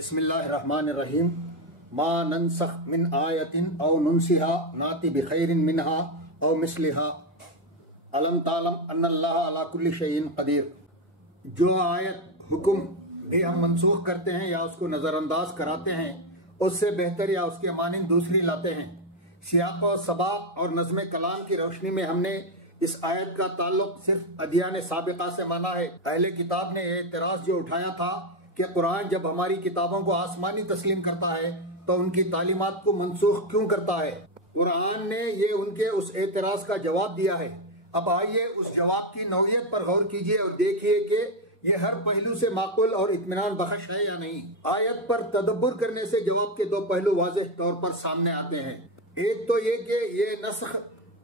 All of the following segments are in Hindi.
बिस्मिल्लाहिर्रहमानिर्रहीम। मा नंसख मिन आयतिन औ नुनसिहा नाति बिखैरिन मिनहा औ मिस्लिहा अलम तालम अन्नल्लाह अला कुल्ली शैइन कदीर। जो आयत हुक्म भी हम मनसूख करते हैं या उसको नजरअंदाज कराते हैं, उससे बेहतर या उसके मानिंद दूसरी लाते हैं। सियाक और सबाक और नज़्म कलाम की रोशनी में हमने इस आयत का ताल्लुक सिर्फ अदियान साबिका से माना है। अहले किताब ने यह एतराज जो उठाया था कि कुरान जब हमारी किताबों को आसमानी तस्लीम करता है तो उनकी तालीमात को मनसूख क्यों करता है। कुरान ने ये उनके उस एतराज का जवाब दिया है। अब आइए उस जवाब की नौइयत पर गौर कीजिए और देखिए कि ये हर पहलू से माकूल और इत्मीनान बख्श है या नहीं। आयत पर तदब्बुर करने से जवाब के दो पहलू वाज़ेह तौर पर सामने आते हैं। एक तो ये कि ये नस्ख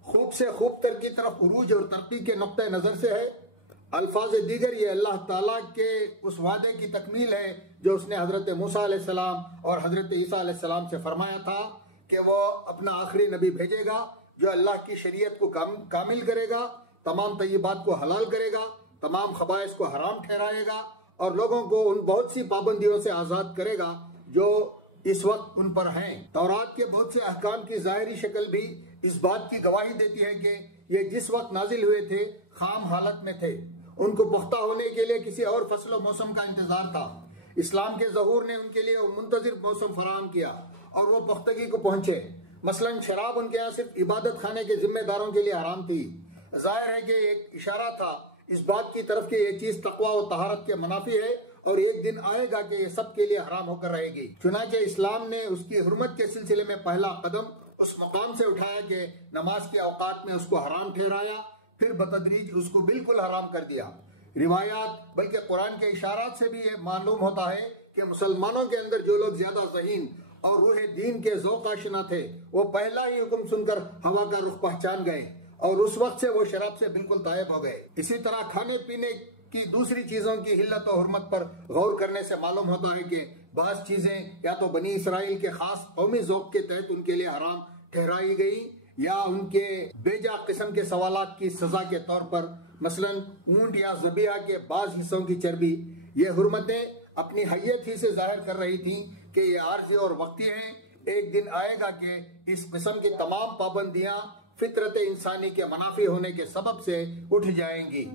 खूब से खूब तर की तरफ उरूज और तरक्की के नुक्ते नजर से है। अल्फाज दीगर ये अल्लाह ताला के उस वादे की तकमील है जो उसने हजरत मूसा अलैहिस्सलाम और हजरत ईसा अलैहिस्सलाम से फरमाया था कि वो अपना आखिरी नबी भेजेगा जो अल्लाह की शरीयत को कामिल करेगा, तमाम तय्यबात को हलाल करेगा, तमाम खबाइस को हराम ठहराएगा और लोगों को उन बहुत सी पाबंदियों से आजाद करेगा जो इस वक्त उन पर हैं। तौरात के बहुत से अहकाम की जाहिरी शक्ल भी इस बात की गवाही देती है कि ये जिस वक्त नाजिल हुए थे खाम हालत में थे, उनको पुख्ता होने के लिए किसी और फसल और मौसम का इंतजार था। इस्लाम के ज़हूर ने उनके लिए मुंतजिर मौसम फराहम किया और वो पुख्तगी को पहुंचे। मसलन शराब उनके यहाँ सिर्फ इबादत खाने के जिम्मेदारों के लिए हराम थी। जाहिर है कि एक इशारा था इस बात की तरफ कि ये चीज तकवा और तहारत के मुनाफी है और एक दिन आएगा कि ये सब के लिए हराम होकर रहेगी। चुनांचे इस्लाम ने उसकी हुर्मत के सिलसिले में पहला कदम उस मकाम से उठाया कि नमाज के औकात में उसको हराम ठहराया, फिर बतदरीज उसको बिल्कुल हराम कर दिया। रिवायात बल्कि कुरान के इशारात से भी ये मालूम होता है कि मुसलमानों के अंदर जो लोग ज्यादा ज़हीन और रूह दीन के ज़ौक़ आशिना थे वो पहला ही हुक्म सुनकर हवा का रुख पहचान गए और उस वक्त से वो शराब से बिल्कुल तायब हो गए। इसी तरह खाने पीने की दूसरी चीजों की हिल्लत और हुर्मत पर गौर करने से मालूम होता है कि बाज़ चीजें या तो बनी इसराइल के खास कौमी ज़ौक़ के तहत उनके लिए हराम ठहराई गई या उनके बेजा किस्म के सवालात की सजा के तौर पर, मसलन ऊंट या ज़बिया के बाज़ हिस्सों की चर्बी। ये हुर्मतें अपनी हैयत ही से जाहिर कर रही थी कि ये आर्जी और वक्ती हैं। एक दिन आएगा कि इस किस्म की तमाम पाबंदियां फितरत इंसानी के मुनाफी होने के सबब से उठ जाएंगी।